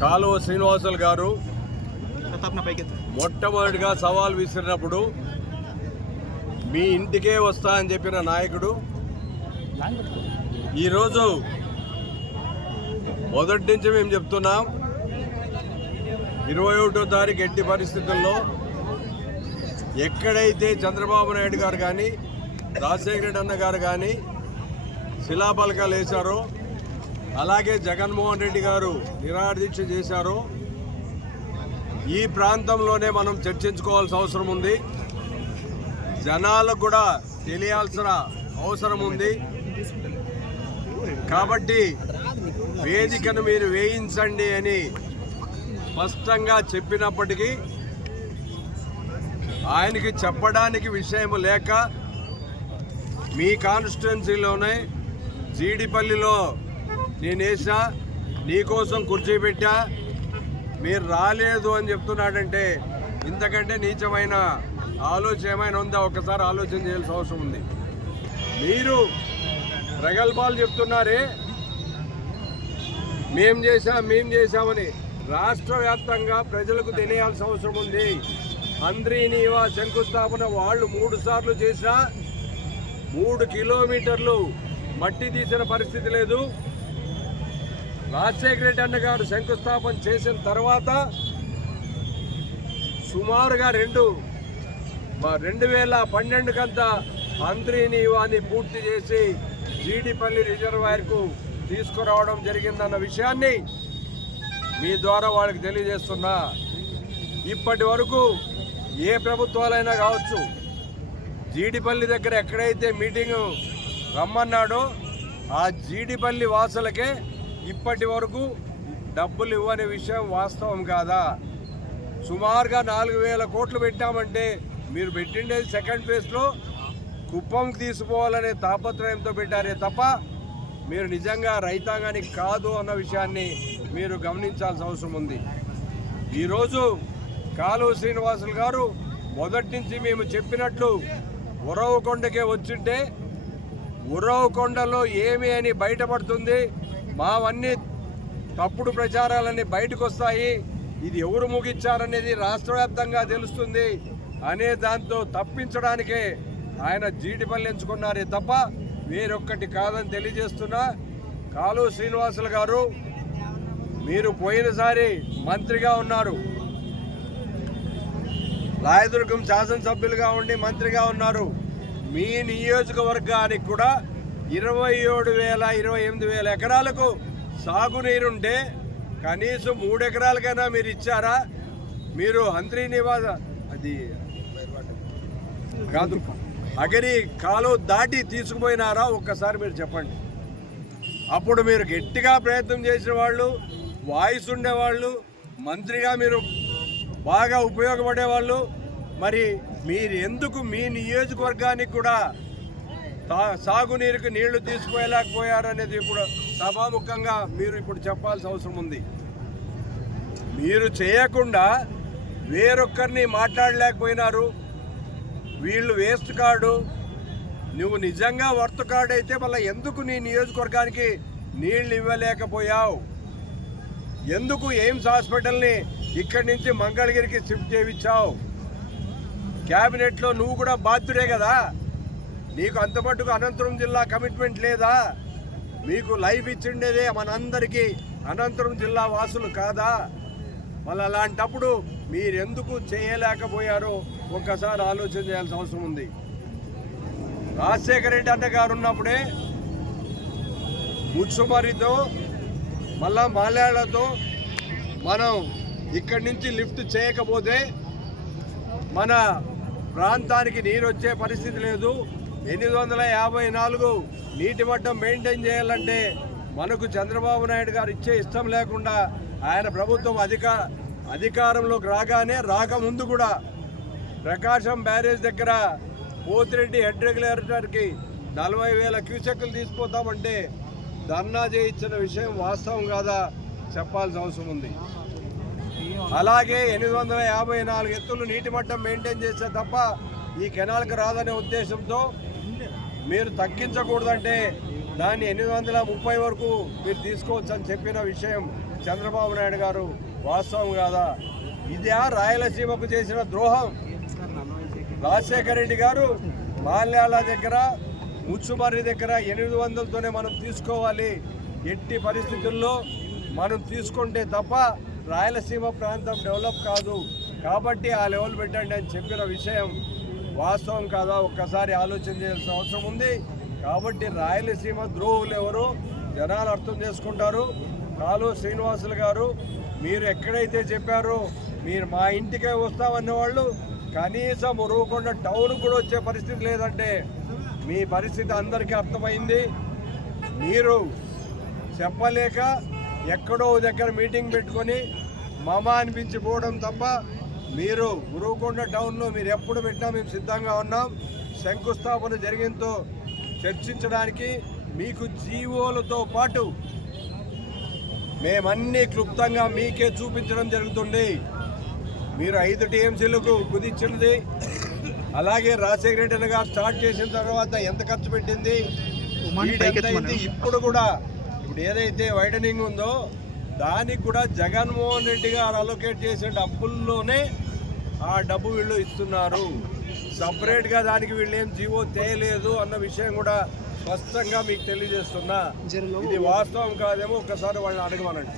కాలువ శ్రీనివాసులు గారు మొట్టమొదటిగా సవాల్ విసిరినప్పుడు మీ ఇంటికే వస్తా అని చెప్పిన నాయకుడు ఈరోజు మొదటి నుంచి మేము చెప్తున్నాం 21వ తారీఖు ఎట్టి పరిస్థితుల్లో ఎక్కడైతే చంద్రబాబు నాయుడు గారు కానీ రాజశేఖర రెడ్డి అన్న గారు కానీ శిలాఫలకాలు వేశారో, అలాగే జగన్మోహన్ రెడ్డి గారు నిరాహార దీక్ష చేశారో, ఈ ప్రాంతంలోనే మనం చర్చించుకోవాల్సిన అవసరం ఉంది. జనాలకు కూడా తెలియాల్సిన అవసరం ఉంది. కాబట్టి వేదికను మీరు వేయించండి అని స్పష్టంగా చెప్పినప్పటికీ ఆయనకి చెప్పడానికి విషయం లేక మీ కాన్స్టిట్యున్సీలోనే జీడిపల్లిలో నేను వేసా, నీకోసం కుర్చీ పెట్టా, మీరు రాలేదు అని చెప్తున్నాడంటే ఇంతకంటే నీచమైన ఆలోచన ఏమైనా ఉందా? ఒక్కసారి ఆలోచన చేయాల్సిన అవసరం ఉంది. మీరు ప్రగల్భాలు చెప్తున్నారే, మేం చేశామని. రాష్ట్ర వ్యాప్తంగా ప్రజలకు తెలియాల్సిన అవసరం ఉంది. అంద్రీనీవా శంకుస్థాపన వాళ్ళు 3 సార్లు చేసినా 3 కిలోమీటర్లు మట్టి తీసిన పరిస్థితి లేదు. రాజశేఖర రెడ్డి అన్న గారు శంకుస్థాపన చేసిన తర్వాత సుమారుగా 2012 కంతా అంద్రీనీవాని పూర్తి చేసి జీడిపల్లి రిజర్వాయర్కు తీసుకురావడం జరిగిందన్న విషయాన్ని మీ ద్వారా వాళ్ళకి తెలియజేస్తున్నా. ఇప్పటి వరకు ఏ ప్రభుత్వాలైనా కావచ్చు, జీడిపల్లి దగ్గర ఎక్కడైతే మీటింగు రమ్మన్నాడో ఆ జీడిపల్లి వాసులకే ఇప్పటి వరకు డబ్బులు ఇవ్వని విషయం వాస్తవం కాదా? సుమారుగా 4,000 కోట్లు పెట్టామంటే మీరు పెట్టిండేది సెకండ్ ఫేజ్లో కుప్పంకి తీసుకోవాలనే తాపత్రయంతో పెట్టారే తప్ప మీరు నిజంగా రైతాంగానికి కాదు అన్న విషయాన్ని మీరు గమనించాల్సిన అవసరం ఉంది. ఈరోజు కాలువ శ్రీనివాసులు గారు మొదటి నుంచి మేము చెప్పినట్లు ఉరవకొండకే వచ్చింటే ఉరవకొండలో ఏమి అని బయటపడుతుంది, మావన్నీ తప్పుడు ప్రచారాలన్నీ బయటకు వస్తాయి, ఇది ఎవరు ముగించారనేది రాష్ట్ర వ్యాప్తంగా తెలుస్తుంది అనే దాంతో తప్పించడానికే ఆయన జీడిపల్లి ఎంచుకున్నారే తప్ప వేరొక్కటి కాదని తెలియజేస్తున్నా. కాలువ శ్రీనివాసులు గారు, మీరు పోయినసారి మంత్రిగా ఉన్నారు, రాయదుర్గం శాసనసభ్యులుగా ఉండి మంత్రిగా ఉన్నారు. మీ నియోజకవర్గానికి కూడా 27,000-28,000 ఎకరాలకు సాగునీరుంటే కనీసం 3 ఎకరాలకైనా మీరు ఇచ్చారా? మీరు అంద్రీనివాస అది కాదు అగరి కాలువ దాటి తీసుకుపోయినారా? ఒక్కసారి మీరు చెప్పండి. అప్పుడు మీరు గట్టిగా ప్రయత్నం చేసిన వాళ్ళు, వాయిస్ ఉండేవాళ్ళు, మంత్రిగా మీరు బాగా ఉపయోగపడేవాళ్ళు. మరి మీరు ఎందుకు మీ నియోజకవర్గానికి కూడా సాగునీరుకు నీళ్లు తీసుకుపోయలేకపోయారు అనేది ఇప్పుడు సభాముఖంగా మీరు ఇప్పుడు చెప్పాల్సిన అవసరం ఉంది. మీరు చేయకుండా వేరొక్కరిని మాట్లాడలేకపోయినారు. వీళ్ళు వేస్ట్ కార్డు, నువ్వు నిజంగా వర్త్ కార్డు అయితే మళ్ళీ ఎందుకు నీ నియోజకవర్గానికి నీళ్లు ఇవ్వలేకపోయావు? ఎందుకు ఎయిమ్స్ హాస్పిటల్ని ఇక్కడి నుంచి మంగళగిరికి షిఫ్ట్ చేయించావు? క్యాబినెట్లో నువ్వు కూడా బాధ్యుడే కదా, నీకు అంత మటుకు అనంతపురం జిల్లా కమిట్మెంట్ లేదా? మీకు లైఫ్ ఇచ్చిండేదే మనందరికీ అనంతపురం జిల్లా వాసులు కాదా? మళ్ళీ అలాంటప్పుడు మీరెందుకు చేయలేకపోయారో ఒక్కసారి ఆలోచన చేయాల్సిన అవసరం ఉంది. రాజశేఖర రెడ్డి అన్న గారు ఉన్నప్పుడే ముచ్చుమరితో మళ్ళా మాల్యాలతో మనం ఇక్కడి నుంచి లిఫ్ట్ చేయకపోతే మన ప్రాంతానికి నీరు వచ్చే పరిస్థితి లేదు. 854 నీటి మట్టం మెయింటైన్ చేయాలంటే మనకు చంద్రబాబు నాయుడు గారు ఇచ్చే ఇష్టం లేకుండా ఆయన ప్రభుత్వం అధికారంలోకి రాకముందు కూడా ప్రకాశం బ్యారేజ్ దగ్గర పోతిరెడ్డి హెడ్ రెగ్యులేటర్కి 40,000 క్యూసెక్కులు తీసుకుపోతామంటే ధర్నా చేయించిన విషయం వాస్తవం కాదా చెప్పాల్సిన అవసరం ఉంది. అలాగే 854 ఎత్తులు నీటి మట్టం మెయింటైన్ చేస్తే తప్ప ఈ కెనాల్కి రాదనే ఉద్దేశంతో మీరు తగ్గించకూడదంటే దాన్ని 830 వరకు మీరు తీసుకోవచ్చు అని చెప్పిన విషయం చంద్రబాబు నాయుడు గారు వాస్తవం కాదా? ఇదే రాయలసీమకు చేసిన ద్రోహం. రాజశేఖర రెడ్డి గారు మాల్యాల దగ్గర ముచ్చుమర్రి దగ్గర 800తోనే మనం తీసుకోవాలి, ఎట్టి పరిస్థితుల్లో మనం తీసుకుంటే తప్ప రాయలసీమ ప్రాంతం డెవలప్ కాదు, కాబట్టి ఆ లెవెల్ పెట్టండి అని చెప్పిన విషయం వాస్తవం కాదా? ఒక్కసారి ఆలోచన చేయాల్సిన అవసరం ఉంది. కాబట్టి రాయలసీమ ద్రోహులు ఎవరు జనాలు అర్థం చేసుకుంటారు. కాలు శ్రీనివాసులు గారు, మీరు ఎక్కడైతే చెప్పారో మీరు మా ఇంటికే వస్తామన్న వాళ్ళు కనీసం ఉరవకొండ టౌన్ కూడా వచ్చే పరిస్థితి లేదంటే మీ పరిస్థితి అందరికీ అర్థమైంది. మీరు చెప్పలేక ఎక్కడో దగ్గర మీటింగ్ పెట్టుకొని మమ అనిపించిపోవడం తప్ప మీరు ఉరవకొండ టౌన్లో మీరు ఎప్పుడు పెట్టినా మేము సిద్ధంగా ఉన్నాం. శంకుస్థాపన జరిగినతో చర్చించడానికి మీకు జీవోలతో పాటు మేమన్నీ క్లుప్తంగా మీకే చూపించడం జరుగుతుంది. మీరు 5 టీఎంసీలకు కుదించినది, అలాగే రాజశేఖర రెడ్డి గారు స్టార్ట్ చేసిన తర్వాత ఎంత ఖర్చు పెట్టింది, ఇప్పుడు కూడా ఇప్పుడు ఏదైతే వైడనింగ్ ఉందో దానికి కూడా జగన్మోహన్ రెడ్డి గారు అలొకేట్ చేసే డబ్బుల్లోనే ఆ డబ్బు వీళ్ళు ఇస్తున్నారు. సపరేట్గా దానికి వీళ్ళు ఏం జీవో తేయలేదు అన్న విషయం కూడా స్పష్టంగా మీకు తెలియజేస్తున్నా. ఇది వాస్తవం కాదేమో ఒక్కసారి వాళ్ళని అడగమనండి.